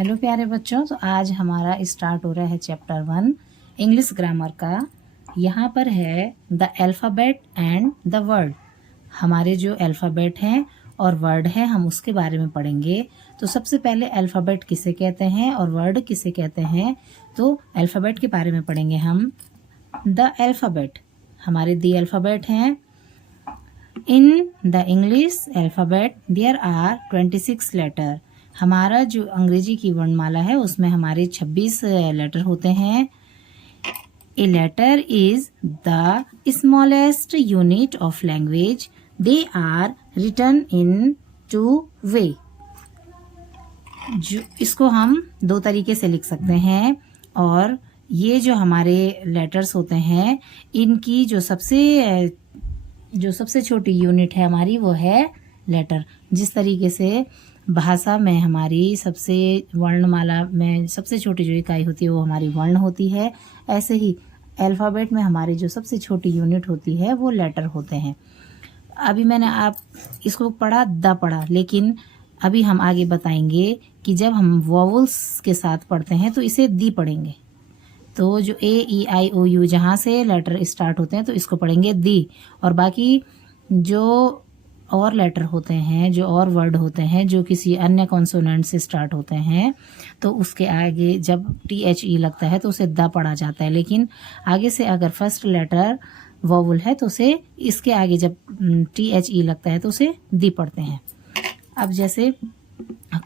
Hello प्यारे बच्चों, तो आज हमारा स्टार्ट हो रहा है चैप्टर 1 इंग्लिश ग्रामर का। यहाँ पर है the alphabet and the word. हमारे जो अल्फ़ाबेट हैं और वर्ड है हम उसके बारे में पढ़ेंगे। तो सबसे पहले अल्फ़ाबेट किसे कहते हैं और वर्ड किसे कहते हैं, तो अल्फ़ाबेट के बारे में पढ़ेंगे हम। द अल्फ़ाबेट, हमारे दी अल्फ़ाबेट हैं। In the English alphabet there are 26 letter. हमारा जो अंग्रेजी की वर्णमाला है उसमें हमारे 26 लेटर होते हैं। A letter is the smallest unit of language. They are written in 2 way. जो इसको हम 2 तरीके से लिख सकते हैं। और ये जो हमारे लेटर्स होते हैं इनकी जो सबसे छोटी यूनिट है हमारी वो है लेटर। जिस तरीके से भाषा में हमारी सबसे वर्णमाला में सबसे छोटी जो इकाई होती है वो हमारी वर्ण होती है, ऐसे ही अल्फ़ाबेट में हमारी जो सबसे छोटी यूनिट होती है वो लेटर होते हैं। अभी मैंने आप इसको पढ़ा, लेकिन अभी हम आगे बताएंगे कि जब हम वॉवल्स के साथ पढ़ते हैं तो इसे दी पढ़ेंगे। तो जो ए ई आई ओ यू जहाँ से लेटर स्टार्ट होते हैं तो इसको पढ़ेंगे दी, और बाकी जो और लेटर होते हैं, जो और वर्ड होते हैं जो किसी अन्य कॉन्सोनेंट से स्टार्ट होते हैं तो उसके आगे जब THE लगता है तो उसे द पढ़ा जाता है। लेकिन आगे से अगर फर्स्ट लेटर वॉवल है तो उसे इसके आगे जब THE लगता है तो उसे दी पढ़ते हैं। अब जैसे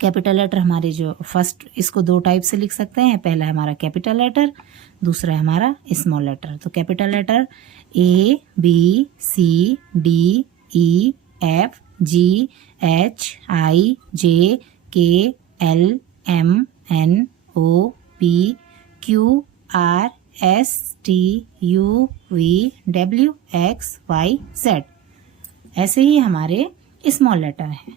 कैपिटल लेटर हमारे जो फर्स्ट, इसको 2 टाइप से लिख सकते हैं। पहला है हमारा कैपिटल लेटर, दूसरा है हमारा स्मॉल लेटर। तो कैपिटल लेटर ABCDEFGHIJKLMNOPQRSTUVWXYZ। ऐसे ही हमारे स्मॉल लेटर हैं।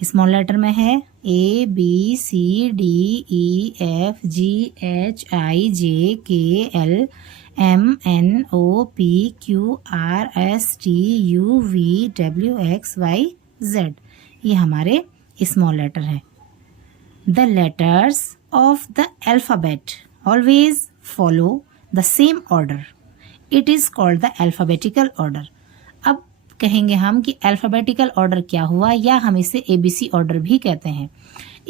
स्मॉल लेटर में है ABCDEFGHIJKLMNOPQRSTUVWXYZ। ये हमारे स्मॉल लेटर हैं। The letters of the alphabet always follow the same order. It is called the alphabetical order. अब कहेंगे हम कि अल्फ़ाबेटिकल ऑर्डर क्या हुआ, या हम इसे ABC ऑर्डर भी कहते हैं।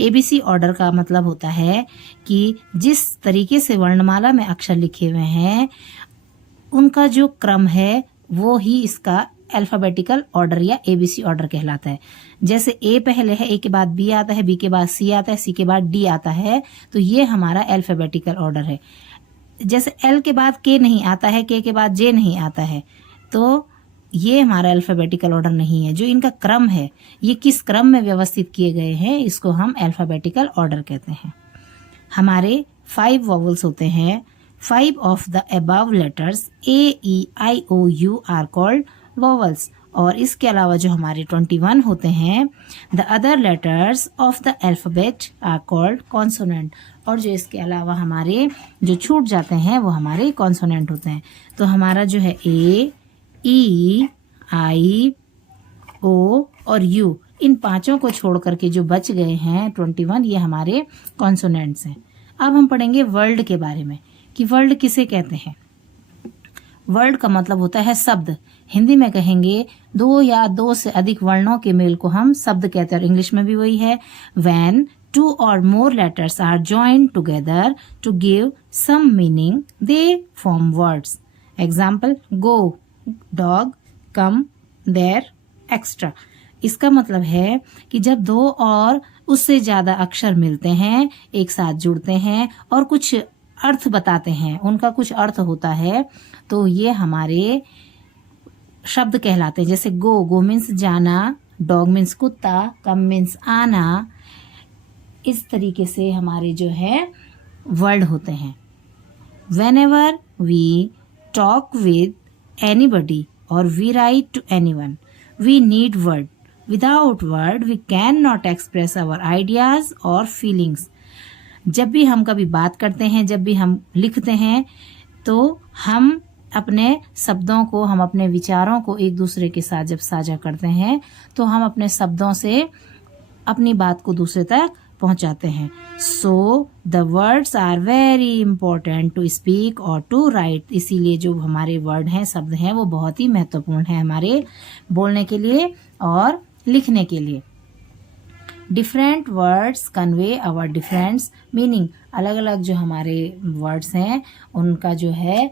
ABC ऑर्डर का मतलब होता है कि जिस तरीके से वर्णमाला में अक्षर लिखे हुए हैं उनका जो क्रम है वो ही इसका अल्फ़ाबेटिकल ऑर्डर या ABC ऑर्डर कहलाता है। जैसे A पहले है, A के बाद B आता है, B के बाद C आता है, C के बाद D आता है, तो ये हमारा अल्फ़ाबेटिकल ऑर्डर है। जैसे L के बाद K नहीं आता है, K के बाद J नहीं आता है, तो ये हमारा अल्फ़ाबेटिकल ऑर्डर नहीं है। जो इनका क्रम है, ये किस क्रम में व्यवस्थित किए गए हैं, इसको हम अल्फ़ाबेटिकल ऑर्डर कहते हैं। हमारे 5 वॉवल्स होते हैं। 5 of the above letters AEIOU are called vowels. और इसके अलावा जो हमारे 21 होते हैं, the other letters of the alphabet are called consonant. और जो इसके अलावा हमारे जो छूट जाते हैं वो हमारे कॉन्सोनेंट होते हैं। तो हमारा जो है AEIO और U, इन 5 को छोड़ करके जो बच गए हैं 21, ये हमारे कॉन्सोनेंट्स हैं। अब हम पढ़ेंगे वर्ड के बारे में कि वर्ड किसे कहते हैं। वर्ड का मतलब होता है शब्द। हिंदी में कहेंगे 2 या 2 से अधिक वर्णों के मेल को हम शब्द कहते हैं, और इंग्लिश में भी वही है। When 2 or more letters are joined together to give some meaning, they form words. Example, go, dog, come, there, extra. इसका मतलब है कि जब 2 और उससे ज्यादा अक्षर मिलते हैं, एक साथ जुड़ते हैं और कुछ अर्थ बताते हैं, उनका कुछ अर्थ होता है, तो ये हमारे शब्द कहलाते हैं। जैसे गो मीन्स जाना, डॉग मीन्स कुत्ता, कम मीन्स आना। इस तरीके से हमारे जो है वर्ड होते हैं। Whenever we talk with anybody or we write to anyone, we need word. Without word, we cannot express our ideas or feelings. जब भी हम कभी बात करते हैं, जब भी हम लिखते हैं, तो हम अपने शब्दों को, हम अपने विचारों को एक दूसरे के साथ जब साझा करते हैं तो हम अपने शब्दों से अपनी बात को दूसरे तक पहुंचाते हैं। So the words are very important to speak और टू राइट। इसीलिए जो हमारे वर्ड हैं, शब्द हैं, वो बहुत ही महत्वपूर्ण है हमारे बोलने के लिए और लिखने के लिए। Different words convey our different meaning. अलग अलग जो हमारे वर्ड्स हैं उनका जो है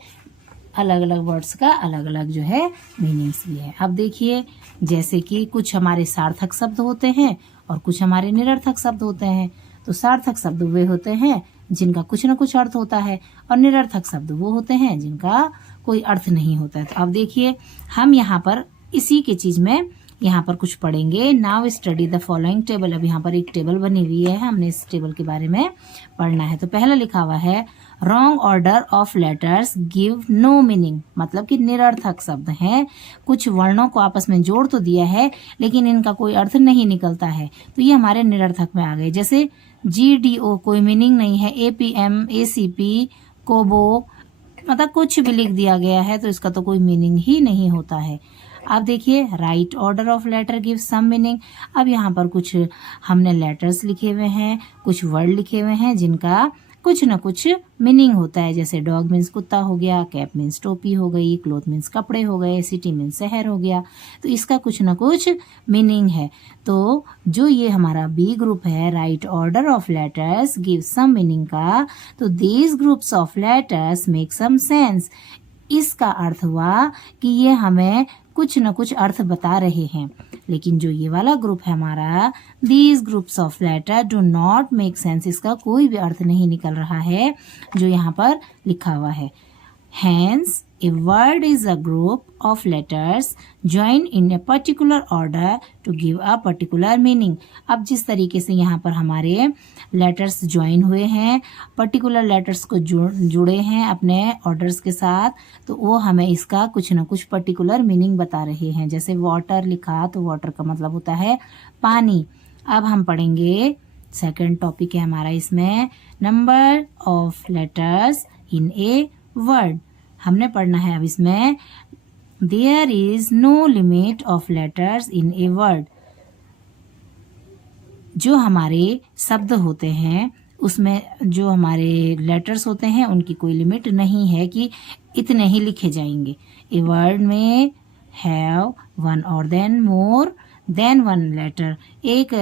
अलग अलग वर्ड्स का अलग अलग जो है मीनिंग्स भी है। अब देखिए, जैसे कि कुछ हमारे सार्थक शब्द होते हैं और कुछ हमारे निरर्थक शब्द होते हैं। तो सार्थक शब्द वे होते हैं जिनका कुछ न कुछ अर्थ होता है और निरर्थक शब्द वो होते हैं जिनका कोई अर्थ नहीं होता है। तो अब देखिए, हम यहाँ पर इसी के चीज में यहाँ पर कुछ पढ़ेंगे। Now study the following table. अब यहाँ पर एक टेबल बनी हुई है, हमने इस टेबल के बारे में पढ़ना है। तो पहला लिखा हुआ है wrong order of letters give no meaning, मतलब कि निरर्थक शब्द हैं। कुछ वर्णों को आपस में जोड़ तो दिया है लेकिन इनका कोई अर्थ नहीं निकलता है, तो ये हमारे निरर्थक में आ गए। जैसे GDO कोई मीनिंग नहीं है, APM ACP कोबो, मतलब कुछ भी लिख दिया गया है तो इसका तो कोई मीनिंग ही नहीं होता है। अब देखिए, right order of letter give some meaning. अब यहाँ पर कुछ हमने लेटर्स लिखे हुए हैं, कुछ वर्ड लिखे हुए हैं जिनका कुछ न कुछ मीनिंग होता है। जैसे डॉग मीन्स कुत्ता हो गया, कैप मीन्स टोपी हो गई, क्लोथ मीन्स कपड़े हो गए, सिटी मीन्स शहर हो गया। तो इसका कुछ न कुछ मीनिंग है। तो जो ये हमारा बी ग्रुप है, right order of letters give some meaning का, तो these groups of letters make some sense. इसका अर्थ हुआ कि ये हमें कुछ न कुछ अर्थ बता रहे हैं। लेकिन जो ये वाला ग्रुप है हमारा, these groups of letter do not make sense, इसका कोई भी अर्थ नहीं निकल रहा है जो यहाँ पर लिखा हुआ है। Hence, a word is a group of letters joined in a particular order to give a particular meaning. अब जिस तरीके से यहाँ पर हमारे लेटर्स ज्वाइन हुए हैं, पर्टिकुलर लेटर्स को जुड़े हैं अपने ऑर्डर्स के साथ, तो वो हमें इसका कुछ न कुछ पर्टिकुलर मीनिंग बता रहे हैं। जैसे वाटर लिखा तो वाटर का मतलब होता है पानी। अब हम पढ़ेंगे, सेकंड टॉपिक है हमारा इसमें, number of letters in a word. हमने पढ़ना है अब इसमें, there is no limit of letters in a word. जो हमारे शब्द होते हैं उसमें जो हमारे लेटर्स होते हैं उनकी कोई लिमिट नहीं है कि इतने ही लिखे जाएंगे। ए वर्ड में हैव वन और then more than one letter. एक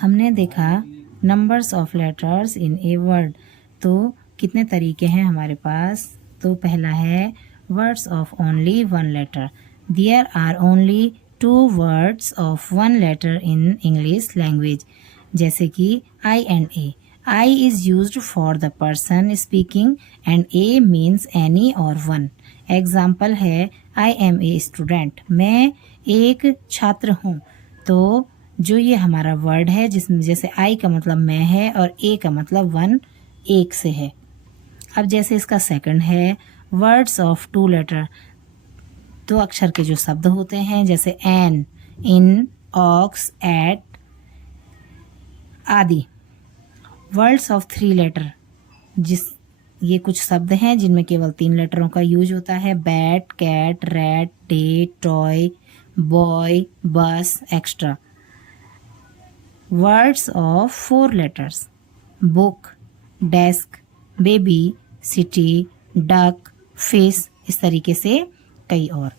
हमने देखा numbers of letters in a word, तो कितने तरीके हैं हमारे पास। तो पहला है words of only one letter. There are only 2 words of one letter in English language. जैसे कि I and A। I is used for the person speaking and A means any or one। Example है I am a student, मैं एक छात्र हूँ। तो जो ये हमारा वर्ड है जिसमें जैसे I का मतलब मैं है और A का मतलब वन, एक से है। अब जैसे इसका सेकंड है वर्ड्स ऑफ 2 लेटर। 2 अक्षर के जो शब्द होते हैं जैसे एन, इन, ऑक्स, एट आदि। वर्ड्स ऑफ 3 लेटर, ये कुछ शब्द हैं जिनमें केवल 3 लेटरों का यूज होता है। Bat, cat, rat, day, toy, boy, bus, extra. Words of 4 letters, book, desk, baby, city, duck, fish, इस तरीके से कई और।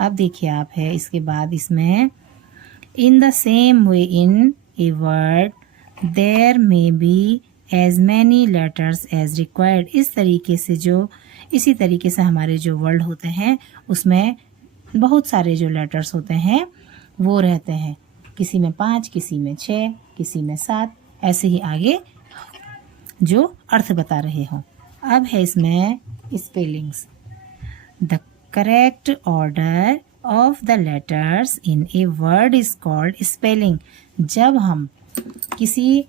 अब देखिए आप है इसके बाद इसमें, in the same way in a word there may be as many letters as required. इसी तरीके से हमारे जो वर्ड होते हैं उसमें बहुत सारे जो लेटर्स होते हैं वो रहते हैं। किसी में 5, किसी में 6, किसी में 7, ऐसे ही आगे जो अर्थ बता रहे हों। अब है इसमें spellings. The correct order of the letters in a word is called spelling. जब हम किसी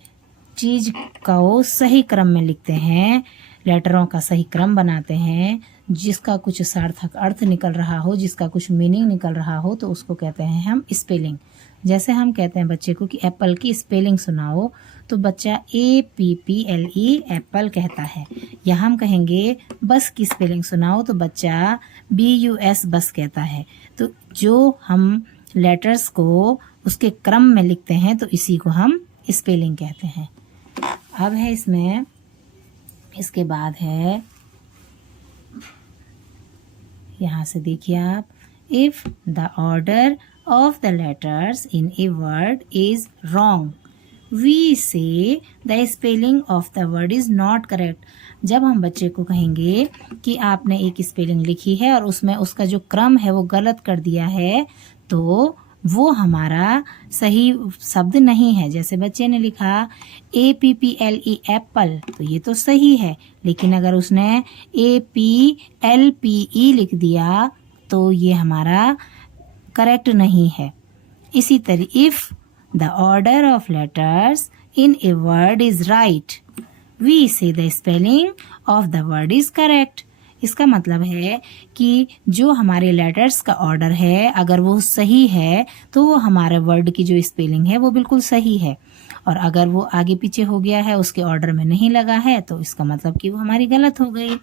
चीज को सही क्रम में लिखते हैं, लेटरों का सही क्रम बनाते हैं, जिसका कुछ सार्थक अर्थ निकल रहा हो, जिसका कुछ मीनिंग निकल रहा हो, तो उसको कहते हैं हम स्पेलिंग। जैसे हम कहते हैं बच्चे को कि एप्पल की स्पेलिंग सुनाओ, तो बच्चा APPLE एप्पल कहता है। या हम कहेंगे बस की स्पेलिंग सुनाओ, तो बच्चा BUS बस कहता है। तो जो हम लेटर्स को उसके क्रम में लिखते हैं तो इसी को हम स्पेलिंग कहते हैं। अब है इसमें, इसके बाद है, यहाँ से देखिए आप, if the order of the letters in a word is wrong we say the spelling of the word is not correct. जब हम बच्चे को कहेंगे कि आपने एक स्पेलिंग लिखी है और उसमें उसका जो क्रम है वो गलत कर दिया है, तो वो हमारा सही शब्द नहीं है। जैसे बच्चे ने लिखा APPLE एप्पल, तो ये तो सही है, लेकिन अगर उसने APLPE लिख दिया तो ये हमारा करेक्ट नहीं है। इसी तरह if the order of letters in a word is right we say the spelling of the word is correct. इसका मतलब है कि जो हमारे लेटर्स का ऑर्डर है अगर वो सही है तो वो हमारे वर्ड की जो स्पेलिंग है वो बिल्कुल सही है, और अगर वो आगे पीछे हो गया है, उसके ऑर्डर में नहीं लगा है, तो इसका मतलब कि वो हमारी गलत हो गई।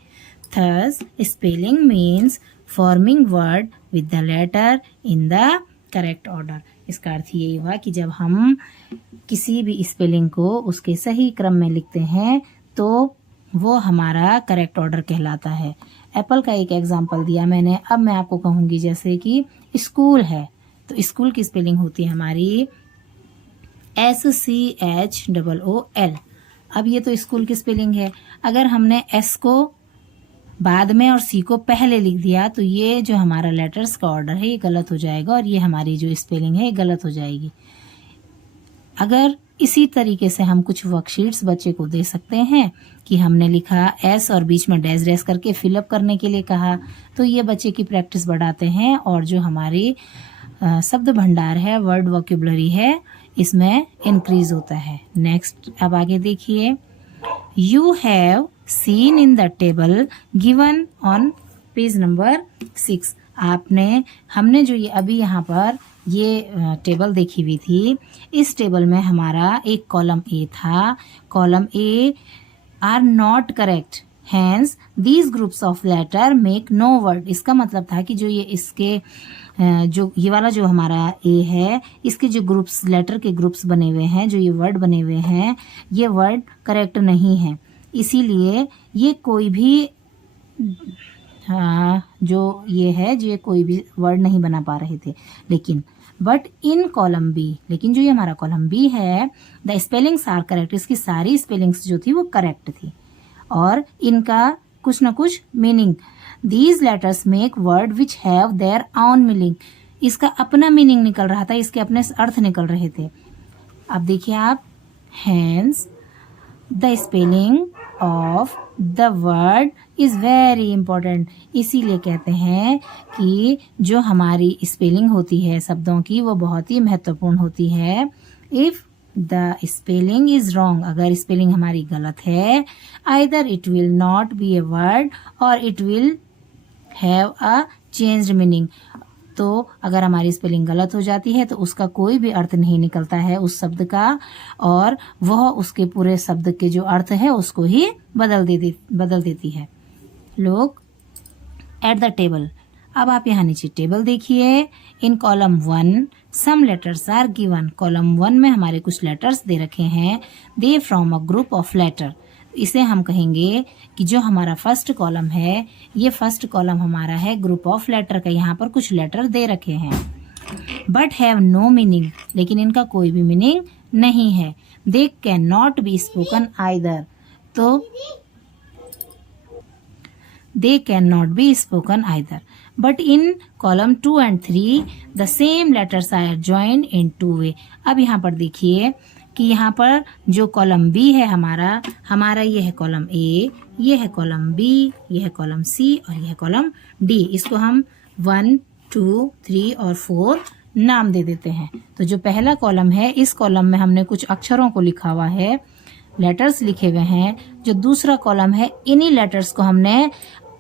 Thus spelling means forming word with the letter in the correct order. इसका अर्थ यही हुआ कि जब हम किसी भी स्पेलिंग को उसके सही क्रम में लिखते हैं तो वो हमारा करेक्ट ऑर्डर कहलाता है। एप्पल का एक एग्जाम्पल दिया मैंने, अब मैं आपको कहूँगी जैसे कि स्कूल है, तो स्कूल की स्पेलिंग होती है हमारी SCHOOL। अब ये तो स्कूल की स्पेलिंग है, अगर हमने S को बाद में और C को पहले लिख दिया तो ये जो हमारा लेटर्स का ऑर्डर है ये गलत हो जाएगा और ये हमारी जो स्पेलिंग है ये गलत हो जाएगी। अगर इसी तरीके से हम कुछ वर्कशीट्स बच्चे को दे सकते हैं कि हमने लिखा S और बीच में डैश डैश करके फिलअप करने के लिए कहा, तो ये बच्चे की प्रैक्टिस बढ़ाते हैं और जो हमारी शब्द भंडार है, वर्ड वोकेबुलरी है, इसमें इंक्रीज होता है। नेक्स्ट अब आगे देखिए, you have seen in the table given on page number 6। हमने जो ये अभी यहाँ पर ये टेबल देखी हुई थी, इस टेबल में हमारा एक कॉलम ए था, column A are not correct, hence these groups of letter make no word. इसका मतलब था कि जो ये इसके जो ये वाला जो हमारा ए है, इसके जो ग्रुप्स, लेटर के ग्रुप्स बने हुए हैं, जो ये वर्ड बने हुए हैं, ये वर्ड करेक्ट नहीं है, इसीलिए ये कोई भी जो ये है जो ये कोई भी वर्ड नहीं बना पा रहे थे। लेकिन बट इन कॉलम बी, लेकिन जो ये हमारा कॉलम बी है, द स्पेलिंग्स आर करेक्ट, इसकी सारी स्पेलिंग्स जो थी वो करेक्ट थी और इनका कुछ न कुछ meaning, these letters make word which have their own meaning, इसका अपना मीनिंग निकल रहा था, इसके अपने अर्थ निकल रहे थे। अब देखिए आप, hence the spelling of the word is very important, इसीलिए कहते हैं कि जो हमारी स्पेलिंग होती है शब्दों की वो बहुत ही महत्वपूर्ण होती है। If the spelling is wrong, अगर स्पेलिंग हमारी गलत है, either it will not be a word और it will have a changed meaning, तो अगर हमारी स्पेलिंग गलत हो जाती है तो उसका कोई भी अर्थ नहीं निकलता है उस शब्द का, और वह उसके पूरे शब्द के जो अर्थ है उसको ही बदल देती है। लोग एट द टेबल, अब आप यहाँ नीचे टेबल देखिए, in column 1 some letters are given, column 1 में हमारे कुछ लेटर्स दे रखे हैं, they from a group of letter, इसे हम कहेंगे कि जो हमारा फर्स्ट कॉलम है, ये फर्स्ट कॉलम हमारा है ग्रुप ऑफ लेटर का, यहाँ पर कुछ लेटर दे रखे हैं, बट हैव नो मीनिंग, लेकिन इनका कोई भी मीनिंग नहीं है, they can not be spoken either, तो they cannot be spoken either, but in column 2 and 3 the same letters are joined in two way। अब यहाँ पर देखिए कि यहाँ पर जो कॉलम बी है हमारा ये है कॉलम ए, ये है कॉलम बी, ये है कॉलम सी और ये है कॉलम डी, इसको हम 1, 2, 3 और 4 नाम दे देते हैं। तो जो पहला कॉलम है, इस कॉलम में हमने कुछ अक्षरों को लिखा हुआ है, लेटर्स लिखे हुए हैं। जो दूसरा कॉलम है, इन्हीं लेटर्स को हमने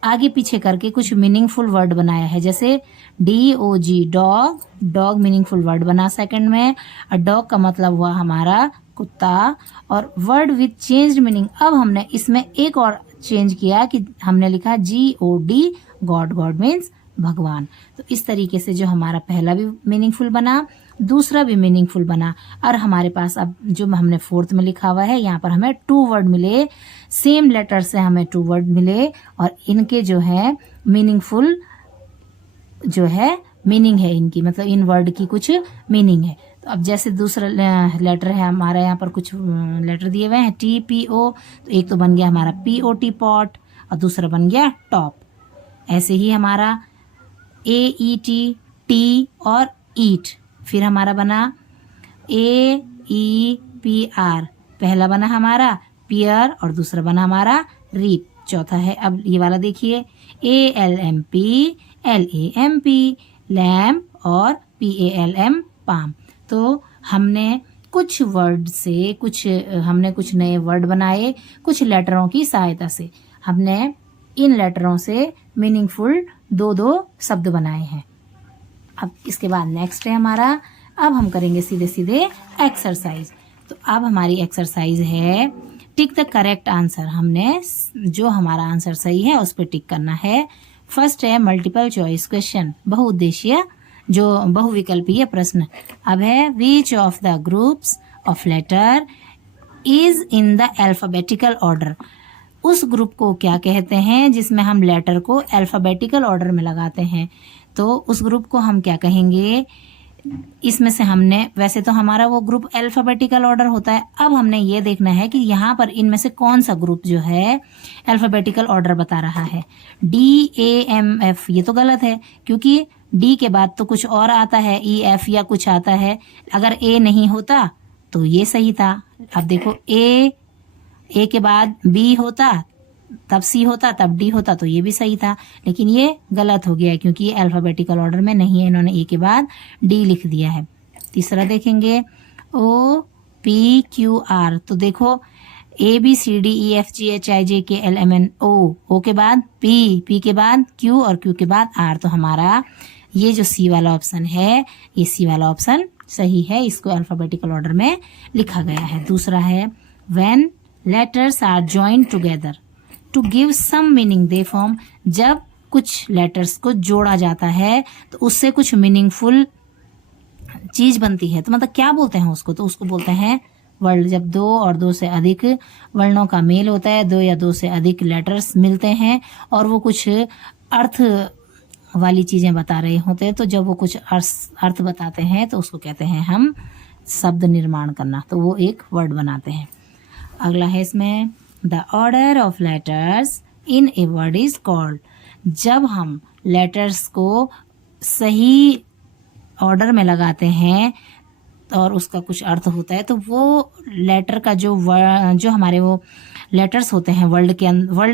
आगे पीछे करके कुछ मीनिंगफुल वर्ड बनाया है, जैसे DOG dog, dog meaningful word बना सेकंड में, और डॉग का मतलब हुआ हमारा कुत्ता, और वर्ड विथ चेंज्ड मीनिंग, अब हमने इसमें एक और चेंज किया कि हमने लिखा GOD गॉड, गॉड मीन्स भगवान। तो इस तरीके से जो हमारा पहला भी मीनिंगफुल बना दूसरा भी मीनिंगफुल बना। और हमारे पास अब जो हमने फोर्थ में लिखा हुआ है, यहाँ पर हमें 2 वर्ड मिले, सेम लेटर से हमें 2 वर्ड मिले और इनके जो है मीनिंगफुल जो है मीनिंग है इनकी, मतलब इन वर्ड की कुछ मीनिंग है। तो अब जैसे दूसरा लेटर है हमारा, यहाँ पर कुछ लेटर दिए हुए हैं TPO, तो एक तो बन गया हमारा POT पॉट और दूसरा बन गया टॉप। ऐसे ही हमारा AET टी और ईट, फिर हमारा बना AEPR, पहला बना हमारा पियर और दूसरा बना हमारा रीप। चौथा है अब ये वाला देखिए ALMP LAMP लैम्प और PALM पाम। तो हमने कुछ वर्ड से हमने कुछ नए वर्ड बनाए कुछ लेटरों की सहायता से। हमने इन लेटरों से मीनिंगफुल 2 शब्द बनाए हैं। अब इसके बाद नेक्स्ट है हमारा, अब हम करेंगे सीधे सीधे एक्सरसाइज। तो अब हमारी एक्सरसाइज है टिक द करेक्ट आंसर। हमने जो हमारा आंसर सही है उस पर टिक करना है। फर्स्ट है मल्टीपल चॉइस क्वेश्चन, बहुउद्देशीय जो बहुविकल्पीय प्रश्न। अब है which of the groups of letter is in the alphabetical order. उस ग्रुप को क्या कहते हैं जिसमें हम लेटर को अल्फाबेटिकल ऑर्डर में लगाते हैं, तो उस ग्रुप को हम क्या कहेंगे। इसमें से हमने, वैसे तो हमारा वो ग्रुप अल्फाबेटिकल ऑर्डर होता है, अब हमने ये देखना है कि यहाँ पर इनमें से कौन सा ग्रुप जो है अल्फाबेटिकल ऑर्डर बता रहा है। DAMF, ये तो गलत है क्योंकि D के बाद तो कुछ और आता है, EF या कुछ आता है। अगर A नहीं होता तो ये सही था। अब देखो A के बाद B होता, तब C होता, तब D होता, तो ये भी सही था। लेकिन ये गलत हो गया क्योंकि ये अल्फाबेटिकल ऑर्डर में नहीं है, इन्होंने A के बाद D लिख दिया है। तीसरा देखेंगे OPQR, तो देखो ABCDEFGHIJKLMNO, O के बाद P के बाद Q और Q के बाद R। तो हमारा ये जो C वाला ऑप्शन है, ये C वाला ऑप्शन सही है, इसको अल्फाबेटिकल ऑर्डर में लिखा गया है। दूसरा है when letters are joined together to give some meaning they form. जब कुछ लेटर्स को जोड़ा जाता है तो उससे कुछ मीनिंगफुल चीज बनती है, तो मतलब क्या बोलते हैं उसको, तो उसको बोलते हैं वर्ड। जब 2 और 2 से अधिक वर्णों का मेल होता है, 2 या 2 से अधिक लेटर्स मिलते हैं और वो कुछ अर्थ वाली चीजें बता रहे होते हैं, तो जब वो कुछ अर्थ बताते हैं तो उसको कहते हैं हम शब्द निर्माण करना, तो वो एक वर्ड बनाते हैं। अगला है इसमें the order of letters in a word is called. जब हम लेटर्स को सही ऑर्डर में लगाते हैं और उसका कुछ अर्थ होता है, तो वो लेटर का जो हमारे वो लेटर्स होते हैं वर्ल्ड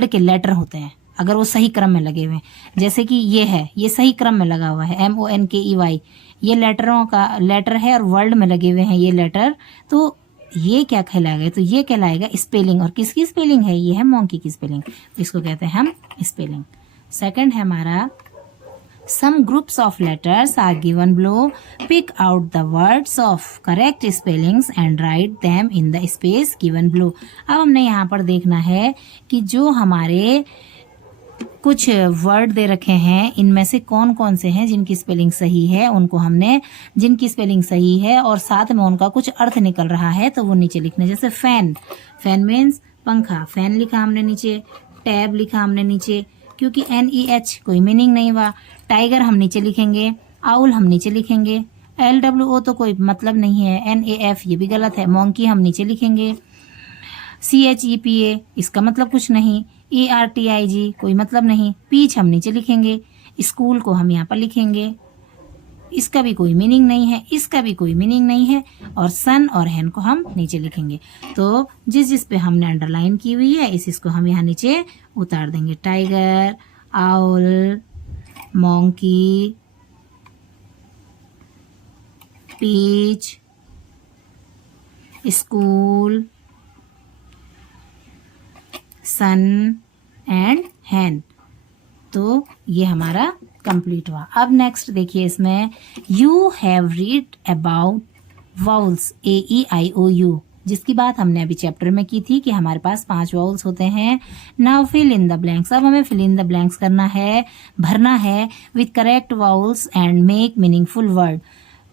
के लेटर होते हैं, अगर वो सही क्रम में लगे हुए हैं, जैसे कि ये है, ये सही क्रम में लगा हुआ है MONKEY, ये लेटरों का लेटर है और वर्ल्ड में लगे हुए हैं ये लेटर, तो ये क्या कहलाएगा, तो ये कहलाएगा स्पेलिंग। और किसकी स्पेलिंग है, ये है मोंकी की स्पेलिंग, तो इसको कहते हैं हम स्पेलिंग। सेकंड है हमारा some groups of letters are given below, pick out the words of correct spellings and write them in the space given below। अब हमने यहाँ पर देखना है कि जो हमारे कुछ वर्ड दे रखे हैं इनमें से कौन कौन से हैं जिनकी स्पेलिंग सही है, उनको हमने जिनकी स्पेलिंग सही है और साथ में उनका कुछ अर्थ निकल रहा है तो वो नीचे लिखना। जैसे फैन, फैन मीन्स पंखा, फैन लिखा हमने नीचे, टैब लिखा हमने नीचे क्योंकि NEH कोई मीनिंग नहीं हुआ। टाइगर हम नीचे लिखेंगे, आउल हम नीचे लिखेंगे, LWO तो कोई मतलब नहीं है, NAF ये भी गलत है, मोंकी हम नीचे लिखेंगे, CHEPA इसका मतलब कुछ नहीं, ERTIG कोई मतलब नहीं, पीच हम नीचे लिखेंगे, स्कूल को हम यहाँ पर लिखेंगे, इसका भी कोई मीनिंग नहीं है, इसका भी कोई मीनिंग नहीं है, और सन और हैन को हम नीचे लिखेंगे। तो जिस पे हमने अंडरलाइन की हुई है इसको हम यहाँ नीचे उतार देंगे। Tiger, owl, monkey, peach, school, sun and hen. तो ये हमारा कंप्लीट हुआ। अब नेक्स्ट देखिए इसमें you have read about vowels AEIOU, जिसकी बात हमने अभी चैप्टर में की थी कि हमारे पास 5 वाउल्स होते हैं। Now fill in the blanks. अब हमें फिल इन द ब्लैंक्स करना है, भरना है with correct vowels and make meaningful word.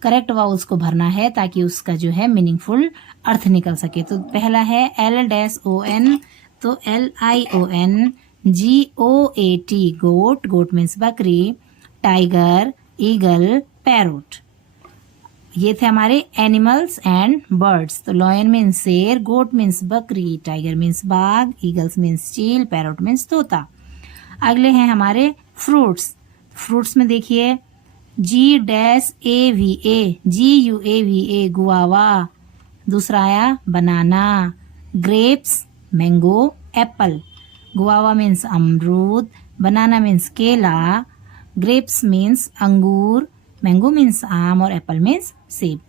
Correct vowels को भरना है ताकि उसका जो है मीनिंगफुल अर्थ निकल सके। तो पहला है LON, तो LION, GOAT गोट, गोट मीन्स बकरी, टाइगर, ईगल, पैरोट। ये थे हमारे एनिमल्स एंड बर्ड्स। तो लॉयन मीन्स शेर, गोट मीन्स बकरी, टाइगर मीन्स बाघ, ईगल्स मीन्स चील, पैरोट मीन्स तोता। अगले हैं हमारे फ्रूट्स। फ्रूट्स में देखिए GUAVA गुआवा। दूसरा आया banana, grapes mango, apple. Guava means अमरूद, बनाना मीन्स केला, ग्रेप्स मीन्स अंगूर, मैंगो मीन्स आम और एप्पल मीन्स सेब।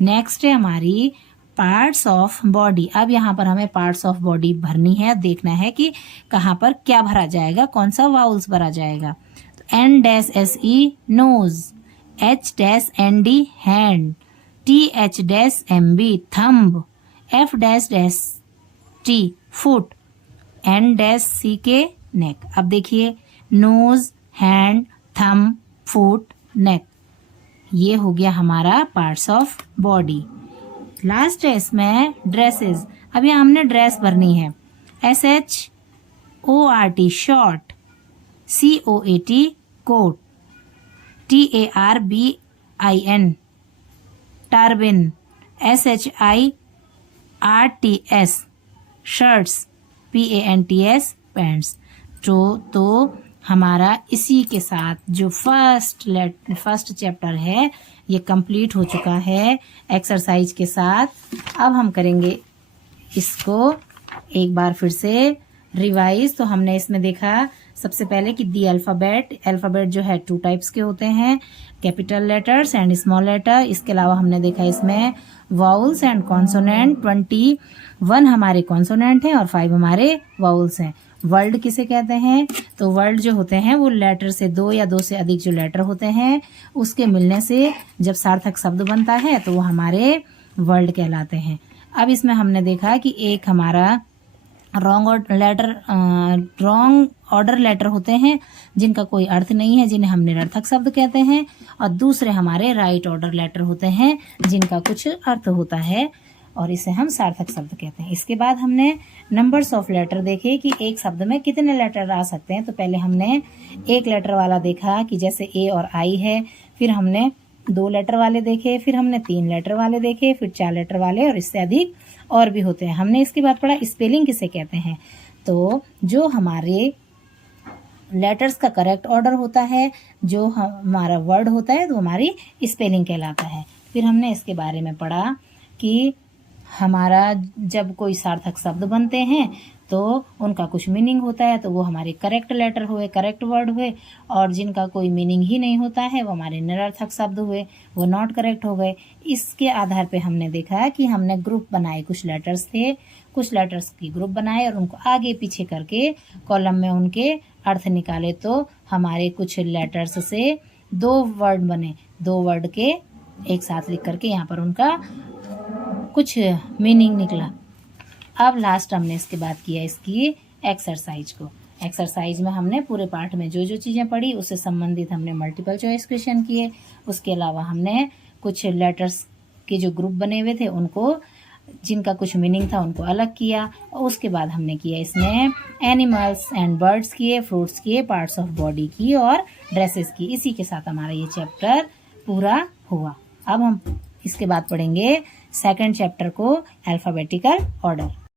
नेक्स्ट है हमारी पार्ट्स ऑफ बॉडी। अब यहाँ पर हमें पार्ट्स ऑफ बॉडी भरनी है, देखना है कि कहाँ पर क्या भरा जाएगा, कौन सा वाउल्स भरा जाएगा। तो NSE nose, HND hand, THMB thumb, FT foot, NCK neck. अब देखिए nose, hand, thumb, foot, neck, ये हो गया हमारा पार्ट्स ऑफ बॉडी। लास्ट है इसमें ड्रेसेस। अब यहाँ हमने ड्रेस भरनी है। SHORT short, COAT coat, TARBIN turban, SHIRTS shirts, PANTS pants. तो हमारा इसी के साथ जो फर्स्ट चैप्टर है ये कंप्लीट हो चुका है एक्सरसाइज के साथ। अब हम करेंगे इसको एक बार फिर से रिवाइज। तो हमने इसमें देखा सबसे पहले कि दी अल्फाबेट जो है 2 टाइप्स के होते हैं, capital letters and small letter. इसके अलावा हमने देखा इसमें वाउल्स एंड कॉन्सोनेंट। 21 हमारे कॉन्सोनेंट हैं और 5 हमारे वाउल्स हैं। वर्ड किसे कहते हैं? तो वर्ड जो होते हैं वो लेटर से 2 या 2 से अधिक जो लेटर होते हैं उसके मिलने से जब सार्थक शब्द बनता है तो वो हमारे वर्ड कहलाते हैं। अब इसमें हमने देखा कि एक हमारा रॉन्ग ऑर्डर लेटर होते हैं जिनका कोई अर्थ नहीं है, जिन्हें हम निरर्थक शब्द कहते हैं, और दूसरे हमारे राइट ऑर्डर लेटर होते हैं जिनका कुछ अर्थ होता है और इसे हम सार्थक शब्द कहते हैं। इसके बाद हमने नंबर्स ऑफ लेटर देखे कि एक शब्द में कितने लेटर आ सकते हैं। तो पहले हमने 1 लेटर वाला देखा कि जैसे A और I है, फिर हमने 2 लेटर वाले देखे, फिर हमने 3 लेटर वाले देखे, फिर 4 लेटर वाले और इससे अधिक और भी होते हैं। हमने इसके बाद पढ़ा स्पेलिंग किसे कहते हैं। तो जो हमारे लेटर्स का करेक्ट ऑर्डर होता है, जो हमारा वर्ड होता है, तो हमारी स्पेलिंग कहलाता है। फिर हमने इसके बारे में पढ़ा कि हमारा जब कोई सार्थक शब्द बनते हैं तो उनका कुछ मीनिंग होता है, तो वो हमारे करेक्ट लेटर हुए, करेक्ट वर्ड हुए, और जिनका कोई मीनिंग ही नहीं होता है वो हमारे निरर्थक शब्द हुए, वो नॉट करेक्ट हो गए। इसके आधार पे हमने देखा कि हमने ग्रुप बनाए, कुछ लेटर्स थे, कुछ लेटर्स की ग्रुप बनाए और उनको आगे पीछे करके कॉलम में उनके अर्थ निकाले। तो हमारे कुछ लेटर्स से 2 वर्ड बने, 2 वर्ड के एक साथ लिख करके यहाँ पर उनका कुछ मीनिंग निकला। अब लास्ट हमने इसके बाद किया इसकी एक्सरसाइज को। एक्सरसाइज में हमने पूरे पार्ट में जो जो चीज़ें पढ़ी उससे संबंधित हमने मल्टीपल चॉइस क्वेश्चन किए। उसके अलावा हमने कुछ लेटर्स के जो ग्रुप बने हुए थे उनको, जिनका कुछ मीनिंग था, उनको अलग किया। और उसके बाद हमने किया इसमें एनिमल्स एंड बर्ड्स किए, फ्रूट्स किए, पार्ट्स ऑफ बॉडी की और ड्रेसेस की। इसी के साथ हमारा ये चैप्टर पूरा हुआ। अब हम इसके बाद पढ़ेंगे सेकंड चैप्टर को, अल्फाबेटिकल ऑर्डर।